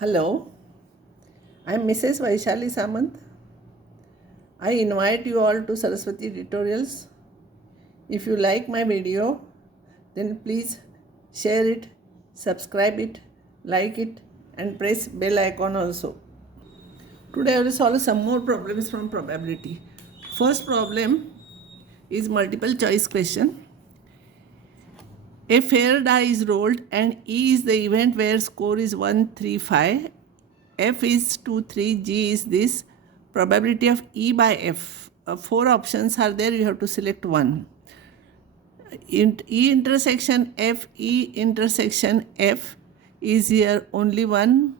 Hello, I am Mrs. Vaishali Samant. I invite you all to Saraswati Tutorials. If you like my video, then please share it, subscribe it, like it, and press bell icon also. Today I will solve some more problems from probability. First problem is multiple choice question. A fair die is rolled and E is the event where score is 1, 3, 5. F is 2, 3, G is this. Probability of E by F. Four options are there, you have to select one. E intersection F, E intersection F is here only one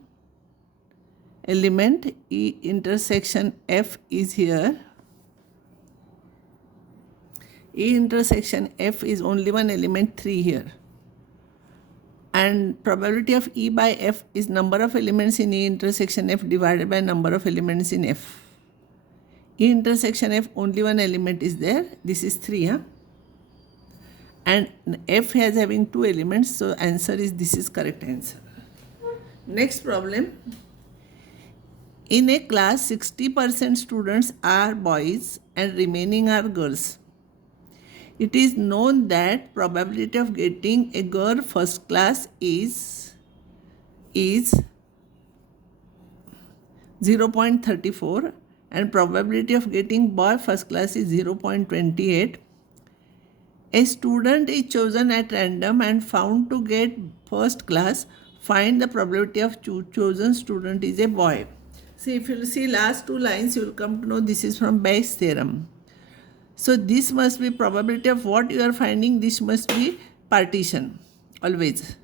element. E intersection F is here. E intersection F is only one element, 3 here. And probability of E by F is number of elements in E intersection F divided by number of elements in F. E intersection F only one element is there. This is 3. And F has having 2 elements. So answer is, this is correct answer. Next problem. In a class, 60% students are boys and remaining are girls. It is known that probability of getting a girl first class is 0.34 and probability of getting boy first class is 0.28. A student is chosen at random and found to get first class. Find the probability of chosen student is a boy. See, if you see last 2 lines, you will come to know this is from Bayes' theorem. So this must be probability of what you are finding. This must be partition always.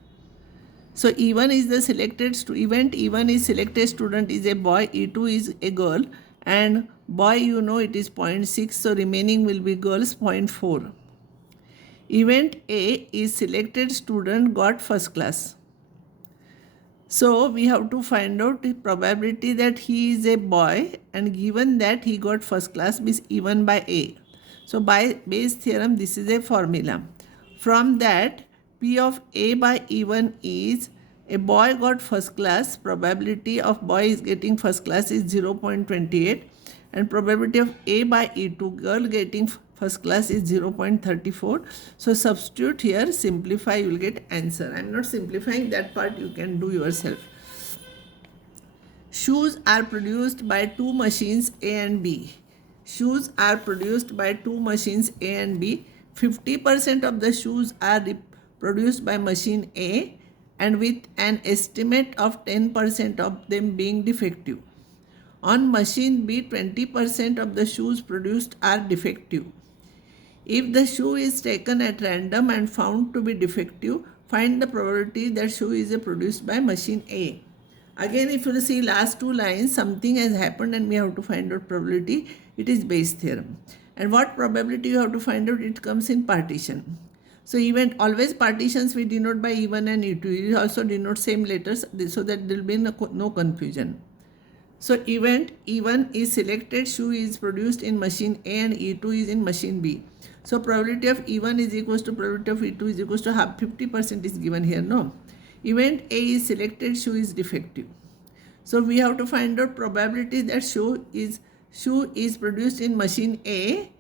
So E1 is the selected event. E1 is selected student is a boy. E2 is a girl. And boy, you know, it is 0.6. So remaining will be girls, 0.4. Event A is selected student got first class. So we have to find out the probability that he is a boy, and given that he got first class means E1 by A. So by Bayes' theorem, this is a formula. From that, P of A by E1 is a boy got first class. Probability of boy is getting first class is 0.28 and probability of A by E2 girl getting first class is 0.34. So substitute here, simplify, you will get answer. I am not simplifying that part, you can do yourself. Shoes are produced by 2 machines A and B. Shoes are produced by 2 machines A and B. 50% of the shoes are produced by machine A and with an estimate of 10% of them being defective. On machine B, 20% of the shoes produced are defective. If the shoe is taken at random and found to be defective, find the probability that shoe is produced by machine A. Again, if you see last 2 lines, something has happened and we have to find out probability. It is Bayes' theorem. And what probability you have to find out? It comes in partition. So event, always partitions we denote by E1 and E2. We also denote same letters so that there will be no confusion. So event E1 is selected, shoe is produced in machine A and E2 is in machine B. So probability of E1 is equals to probability of E2 is equals to half, 50% is given here, no? Event A is selected, shoe is defective. So we have to find out probability that shoe is produced in machine A.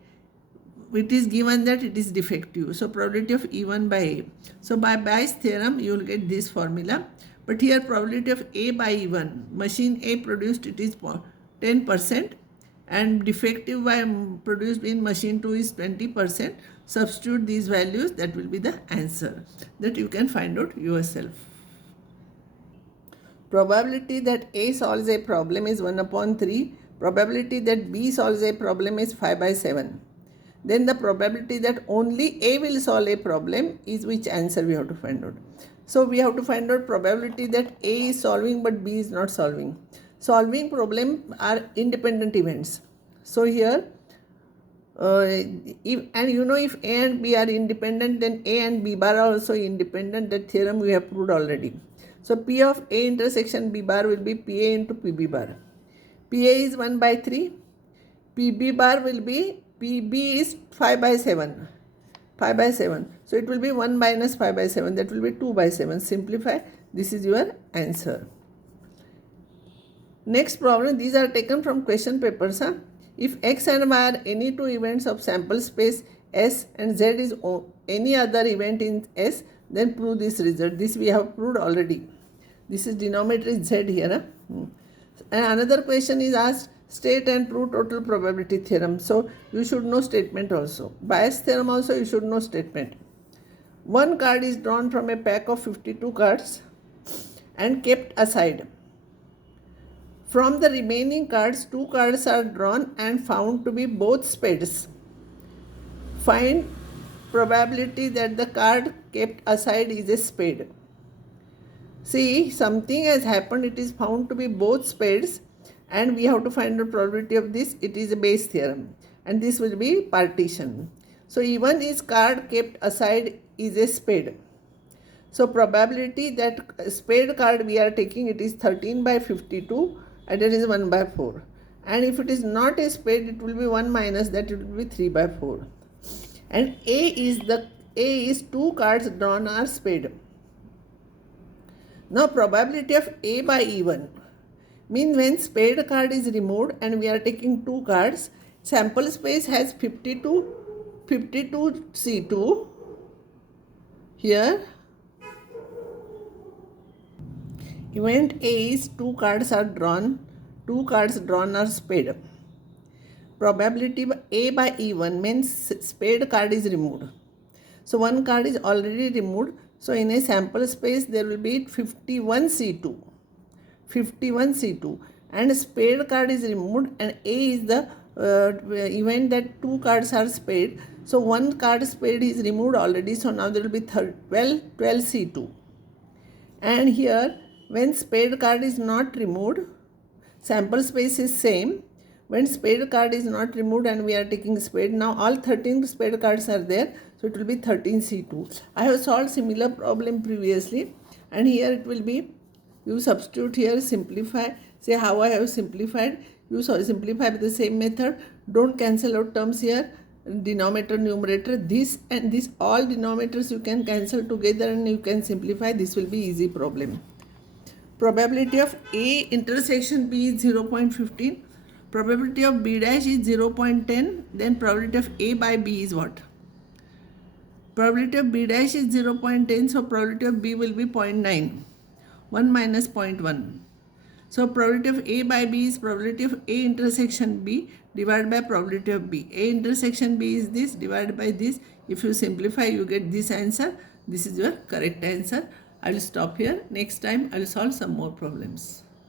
It is given that it is defective. So probability of E1 by A. So by Bayes' theorem, you will get this formula. But here probability of A by E1, machine A produced it is 10% and defective by produced in machine 2 is 20%. Substitute these values, that will be the answer that you can find out yourself. Probability that A solves a problem is 1/3. Probability that B solves a problem is 5/7. Then the probability that only A will solve a problem is which answer we have to find out. So we have to find out probability that A is solving but B is not solving. Solving problem are independent events. So here, if A and B are independent, then A and B bar are also independent. That theorem we have proved already. So P of A intersection B bar will be PA into PB bar. PA is 1/3. PB bar will be, PB is 5/7. 5/7. So it will be 1 - 5/7. That will be 2/7. Simplify. This is your answer. Next problem, these are taken from question papers. If X and Y are any two events of sample space S and Z is any other event in S, then prove this result. This we have proved already. This is denominator is Z here. And another question is asked, state and prove total probability theorem. So you should know statement also. Bias theorem also you should know statement. One card is drawn from a pack of 52 cards and kept aside. From the remaining cards, 2 cards are drawn and found to be both spades. Find probability that the card kept aside is a spade. See, something has happened, it is found to be both spades, and we have to find the probability of this. It is a Bayes theorem, and this will be partition. So even is card kept aside is a spade. So probability that spade card we are taking, it is 13 by 52 and it is 1 by 4. And if it is not a spade, it will be 1 minus that, it will be 3 by 4. And A is 2 cards drawn are spade. Now probability of A by E1 means when spade card is removed and we are taking 2 cards, sample space has 52 C2 here. Event A is 2 cards are drawn, 2 cards drawn are spade. Probability A by E1 means spade card is removed. So 1 card is already removed. So in a sample space there will be 51 C2. 51 C2. And spade card is removed and A is the event that 2 cards are spade. So 1 card spade is removed already. So now there will be 12 C2. And here when spade card is not removed, sample space is same. When spade card is not removed and we are taking spade, now all 13 spade cards are there. So it will be 13 C2. I have solved similar problem previously, and here it will be, you substitute here, simplify, say how I have simplified. You simplify with the same method. Don't cancel out terms here, denominator, numerator, this and this, all denominators you can cancel together and you can simplify. This will be easy problem. Probability of A intersection B is 0.15. Probability of B dash is 0.10. Then probability of A by B is what? Probability of B dash is 0.10. So probability of B will be 0.9. 1 minus 0.1. So probability of A by B is probability of A intersection B divided by probability of B. A intersection B is this divided by this. If you simplify, you get this answer. This is your correct answer. I will stop here. Next time I will solve some more problems.